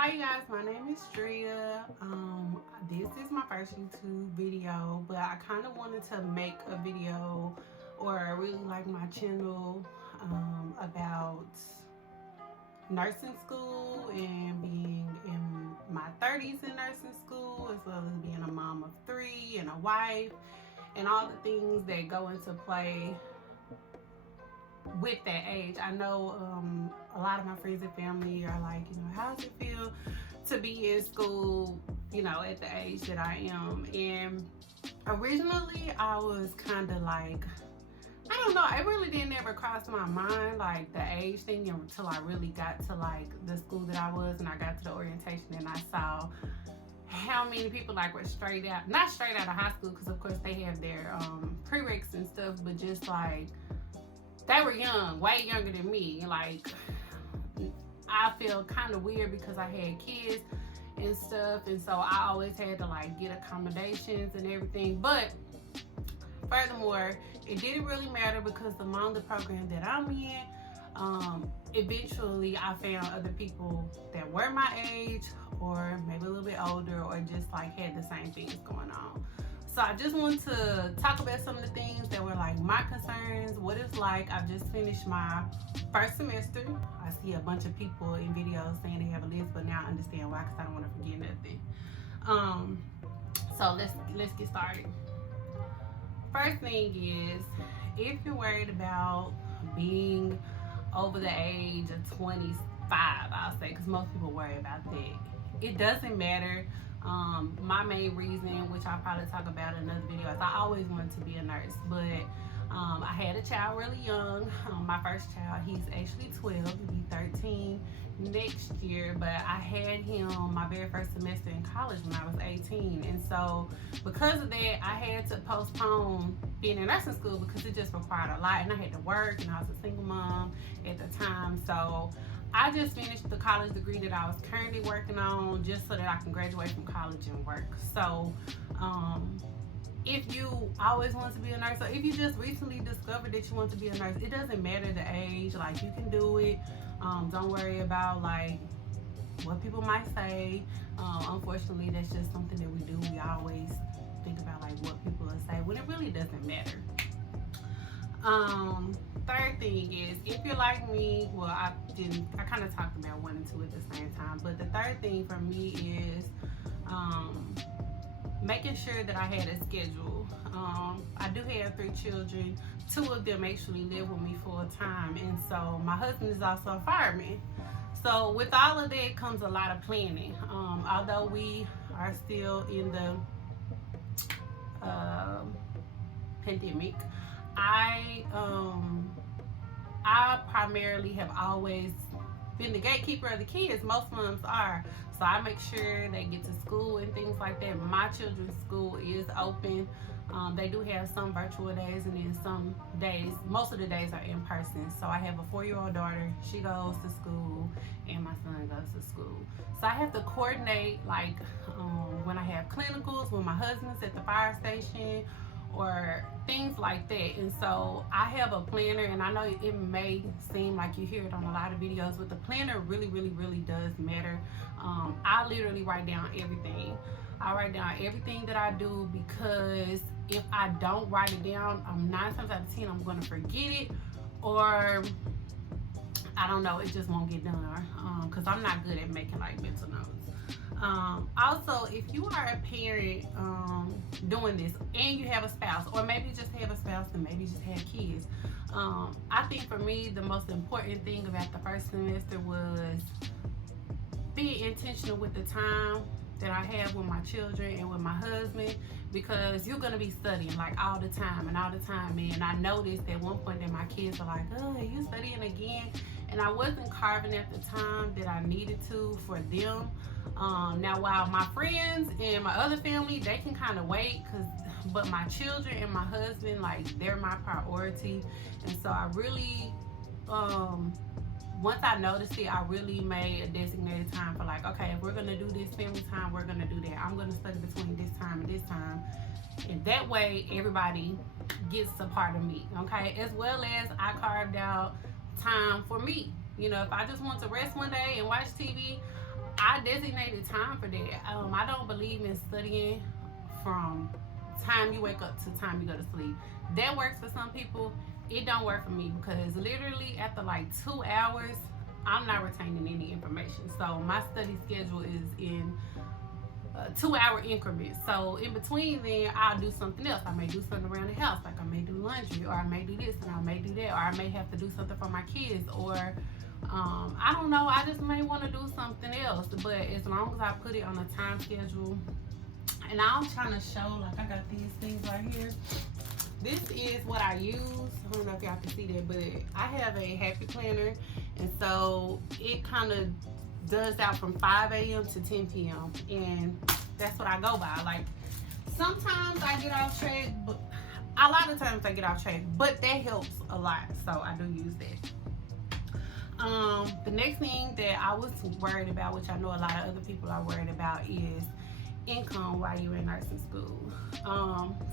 Hi you guys, my name is Drea. This is my first YouTube video, but I kind of wanted to make a video, or I really like my channel, about nursing school and being in my 30s in nursing school, as well as being a mom of 3 and a wife, and all the things that go into play with that age. I know a lot of my friends and family are like, how does it feel to be in school, at the age that I am? And originally I was kind of like, I don't know, it really didn't ever cross my mind, like the age thing, until I really got to like the school that I was, and I got to the orientation and I saw how many people like were not straight out of high school, because of course they have their prereqs and stuff, but just like they were young, way younger than me. Like, I feel kind of weird because I had kids and stuff, and so I always had to like get accommodations and everything. But furthermore, it didn't really matter because among the program that I'm in, eventually I found other people that were my age, or maybe a little bit older, or just like had the same things going on. So I just want to talk about some of the things that were like my concerns, what it's like. I've just finished my first semester. I see a bunch of people in videos saying they have a list, but now I understand why, because I don't want to forget nothing. So let's get started. First thing is, if you're worried about being over the age of 25, I'll say, because most people worry about that. It doesn't matter. My main reason, which I'll probably talk about in another video, is I always wanted to be a nurse, but I had a child really young. My first child, he's actually 12, he'll be 13 next year, but I had him my very first semester in college when I was 18, and so because of that, I had to postpone being in nursing school because it just required a lot, and I had to work, and I was a single mom at the time. So I just finished the college degree that I was currently working on, just so that I can graduate from college and work. So if you always want to be a nurse, or if you just recently discovered that you want to be a nurse, it doesn't matter the age. Like, you can do it. Don't worry about like what people might say. Unfortunately, that's just something that we do. We always think about like what people will say when it really doesn't matter. Third thing is, if you're like me, well, I kind of talked about 1 and 2 at the same time, but the third thing for me is making sure that I had a schedule. I do have 3 children. 2 of them actually live with me full time, and so my husband is also a fireman. So with all of that comes a lot of planning. Although we are still in the pandemic, I primarily have always been the gatekeeper of the kids. Most moms are. So I make sure they get to school and things like that. My children's school is open. They do have some virtual days, and then some days, most of the days are in person. So I have a 4-year-old daughter. She goes to school, and my son goes to school. So I have to coordinate, like when I have clinicals, when my husband's at the fire station, or things like that. And so I have a planner, and I know it may seem like you hear it on a lot of videos, but the planner really does matter. I literally write down everything. I write down everything that I do, because if I don't write it down, 9 times out of 10 I'm going to forget it, or I don't know, it just won't get done, because I'm not good at making like mental notes. Also, if you are a parent doing this, and you have a spouse, or maybe you just have a spouse and maybe you just have kids, I think for me the most important thing about the first semester was being intentional with the time that I have with my children and with my husband, because you're gonna be studying like all the time. And I noticed at one point that my kids are like, oh, are you studying again? And I wasn't carving at the time that I needed to for them. Now, while my friends and my other family, they can kind of wait, but my children and my husband, like, they're my priority. And so I really, once I noticed it, I really made a designated time for like, okay, if we're gonna do this family time, we're gonna do that. I'm gonna study between this time and this time. And that way everybody gets a part of me, okay? As well as I carved out time for me. If I just want to rest one day and watch TV, I designated time for that. I don't believe in studying from time you wake up to time you go to sleep. That works for some people. It don't work for me because literally after like 2 hours, I'm not retaining any information. So my study schedule is in 2 hour increments. So in between then I'll do something else. I may do something around the house, like I may do laundry, or I may do this and I may do that, or I may have to do something for my kids, or I don't know, I just may want to do something else. But as long as I put it on a time schedule, and I'm trying to show, like I got these things right here. This is what I use. I don't know if y'all can see that, but I have a happy planner, and so it kind of does out from 5 a.m. to 10 p.m. and that's what I go by. Like sometimes I get off track, but a lot of times I get off track, but that helps a lot, so I do use that. The next thing that I was worried about, which I know a lot of other people are worried about, is income while you're in nursing school.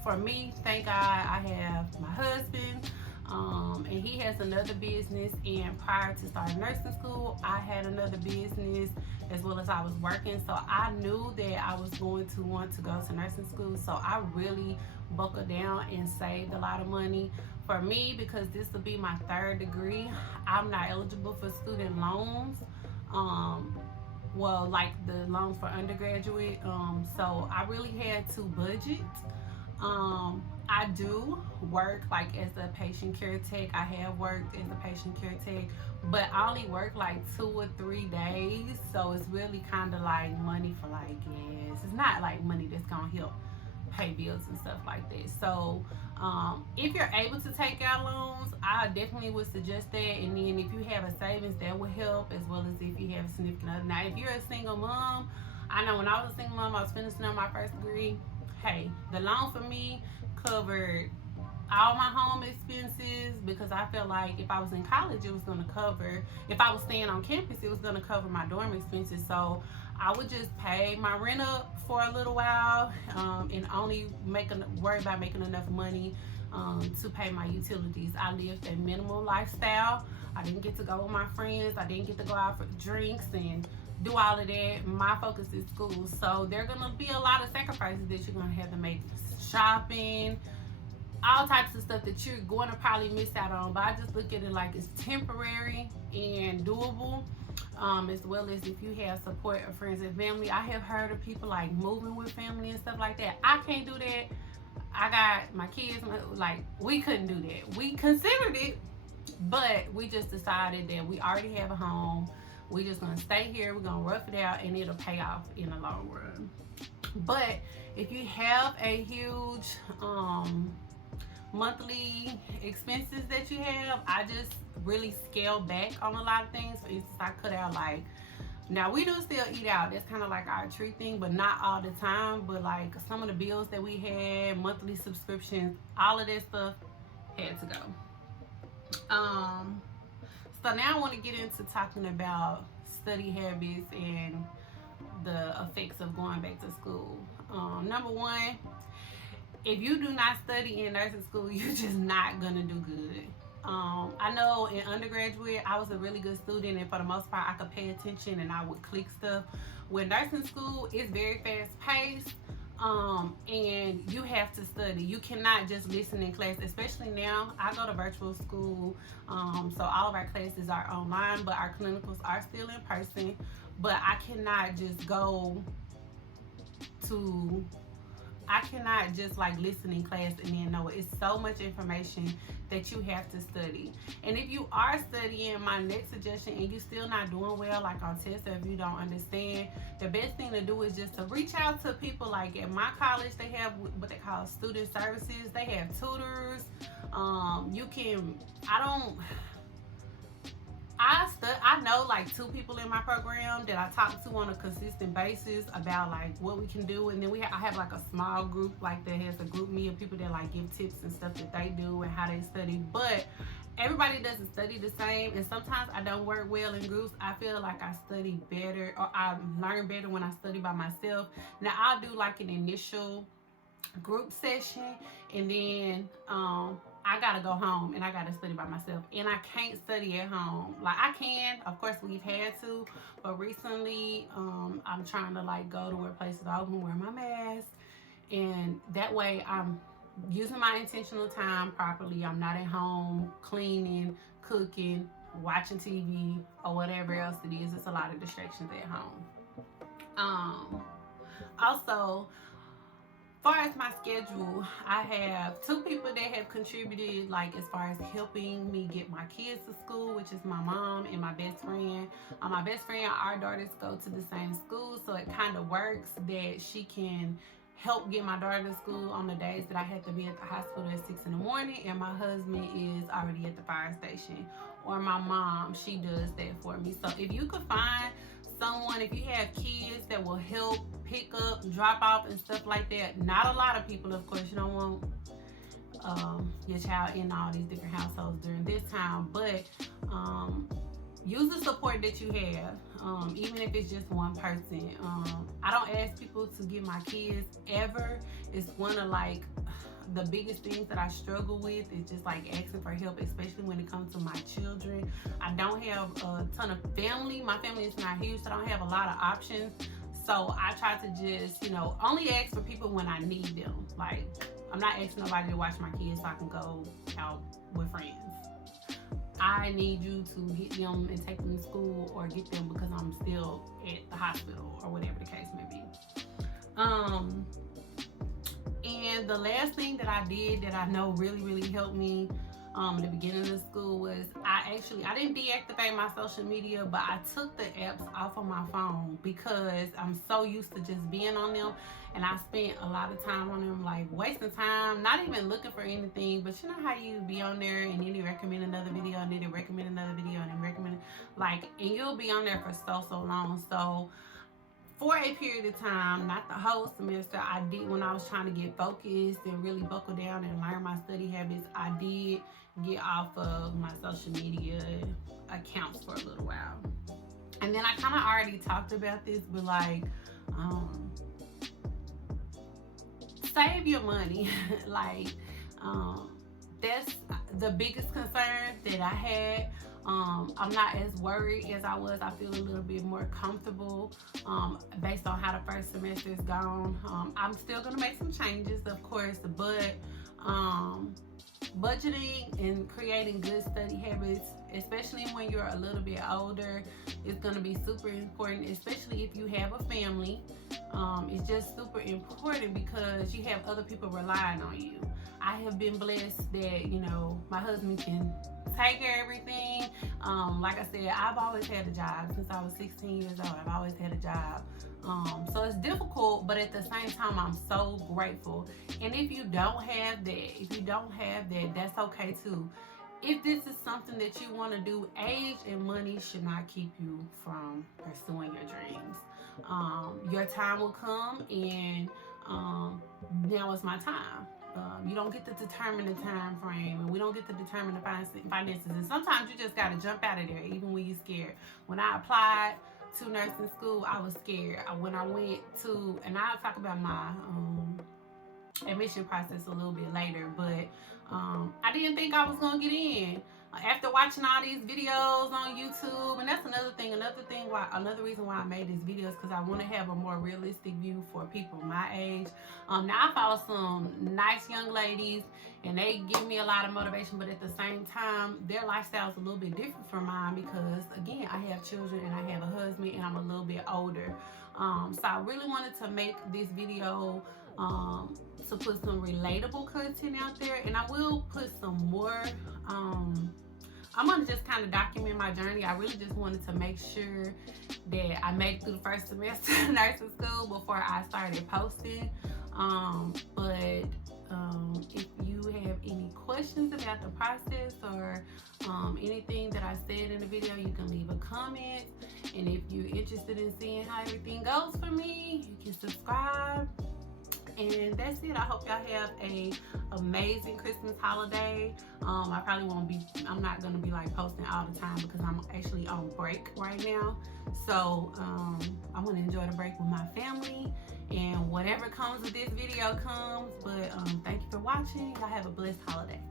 For me, thank God I have my husband, and he has another business, and prior to starting nursing school I had another business as well as I was working, so I knew that I was going to want to go to nursing school, so I really buckled down and saved a lot of money. For me, because this will be my 3rd degree, I'm not eligible for student loans, well, like the loans for undergraduate, so I really had to budget. I do work like as a patient care tech. I have worked as a patient care tech, but I only work like 2 or 3 days, so it's really kind of like money for like gas. It's not like money that's gonna help pay bills and stuff like that. So if you're able to take out loans, I definitely would suggest that. And then if you have a savings, that will help, as well as if you have a significant other. Now, if you're a single mom, I know when I was a single mom, I was finishing up my 1st degree. Hey, the loan for me covered all my home expenses, because I felt like if I was in college, it was going to cover, if I was staying on campus, it was going to cover my dorm expenses. So I would just pay my rent up for a little while, and only worry about making enough money to pay my utilities. I lived a minimal lifestyle. I didn't get to go with my friends. I didn't get to go out for drinks and do all of that. My focus is school. So there are going to be a lot of sacrifices that you're going to have to make. Shopping, all types of stuff that you're going to probably miss out on. But I just look at it like it's temporary and doable. As well as if you have support of friends and family. I have heard of people like moving with family and stuff like that. I can't do that. I got my kids, like we couldn't do that. We considered it, but we just decided that we already have a home. We're just gonna stay here. We're gonna rough it out, and it'll pay off in the long run. But if you have a huge monthly expenses that you have, I just really scale back on a lot of things. For instance, I cut out, like, now we do still eat out, that's kind of like our treat thing, but not all the time. But like some of the bills that we had, monthly subscriptions, all of that stuff had to go. So now I want to get into talking about study habits and the effects of going back to school. Number one, if you do not study in nursing school, you're just not gonna do good. I know in undergraduate, I was a really good student, and for the most part, I could pay attention and I would click stuff. With nursing school, it's very fast paced, and you have to study. You cannot just listen in class, especially now. I go to virtual school, so all of our classes are online, but our clinicals are still in person. But I cannot just like listen in class and then know it. It's so much information that you have to study. And if you are studying, my next suggestion, and you still not doing well, like on tests, or if you don't understand, the best thing to do is just to reach out to people. Like at my college, they have what they call student services. They have tutors. I know like 2 people in my program that I talk to on a consistent basis about like what we can do. And then I have like a small group like that has a group me of people that like give tips and stuff that they do and how they study. But everybody doesn't study the same, and sometimes I don't work well in groups. I feel like I study better, or I learn better when I study by myself. Now I'll do like an initial group session, and then I gotta go home and I gotta study by myself, and I can't study at home. Like, I can, of course, we've had to, but recently I'm trying to like go to where places are open, wear my mask, and that way I'm using my intentional time properly. I'm not at home cleaning, cooking, watching TV, or whatever else it is. It's a lot of distractions at home. Also, as far as my schedule, I have 2 people that have contributed, like as far as helping me get my kids to school, which is my mom and my best friend. My best friend, our daughters go to the same school, so it kind of works that she can help get my daughter to school on the days that I have to be at the hospital at 6 in the morning, and my husband is already at the fire station. Or my mom, she does that for me. So if you could find someone, if you have kids that will help pick up, drop off, and stuff like that. Not a lot of people, of course. You don't want your child in all these different households during this time, but use the support that you have, even if it's just one person. I don't ask people to get my kids ever. It's one of like the biggest things that I struggle with is just like asking for help, especially when it comes to my children. I don't have a ton of family. My family is not huge, so I don't have a lot of options. So I try to just, only ask for people when I need them. Like, I'm not asking nobody to watch my kids so I can go out with friends. I need you to get them and take them to school, or get them because I'm still at the hospital, or whatever the case may be. And the last thing that I did that I know really, really helped me at the beginning of school was I didn't deactivate my social media, but I took the apps off of my phone because I'm so used to just being on them, and I spent a lot of time on them, like wasting time, not even looking for anything. But you know how you be on there and then they recommend another video, and then they recommend another video, and then recommend, and you'll be on there for so long. So for a period of time, not the whole semester, I did, when I was trying to get focused and really buckle down and learn my study habits, I did get off of my social media accounts for a little while. And then I kind of already talked about this, but like, save your money. That's the biggest concern that I had. I'm not as worried as I was. I feel a little bit more comfortable based on how the first semester is gone. I'm still gonna make some changes, of course, but budgeting and creating good study habits, especially when you're a little bit older, is gonna be super important, especially if you have a family. It's just super important because you have other people relying on you. I have been blessed that, my husband can take care of everything. Like I said, I've always had a job since I was 16 years old. I've always had a job. So it's difficult, but at the same time, I'm so grateful. And if you don't have that, that's okay too. If this is something that you want to do, age and money should not keep you from pursuing your dreams. Your time will come, and now is my time. You don't get to determine the time frame, and we don't get to determine the finances. And sometimes you just got to jump out of there, even when you're scared. When I applied to nursing school, I was scared. When I went to, and I'll talk about my admission process a little bit later, but I didn't think I was gonna get in. After watching all these videos on YouTube, and that's another reason why I made this video is because I want to have a more realistic view for people my age. Now I follow some nice young ladies, and they give me a lot of motivation, but at the same time, their lifestyle is a little bit different from mine because, again, I have children and I have a husband, and I'm a little bit older. So I really wanted to make this video to put some relatable content out there, and I will put some more. I'm going to just kind of document my journey. I really just wanted to make sure that I made it through the first semester of nursing school before I started posting. But if you have any questions about the process or anything that I said in the video, you can leave a comment. And if you're interested in seeing how everything goes for me, you can subscribe. And that's it. I hope y'all have a amazing Christmas holiday. I'm not gonna be like posting all the time because I'm actually on break right now. So I'm gonna enjoy the break with my family, and whatever comes with this video comes. But thank you for watching. Y'all have a blessed holiday.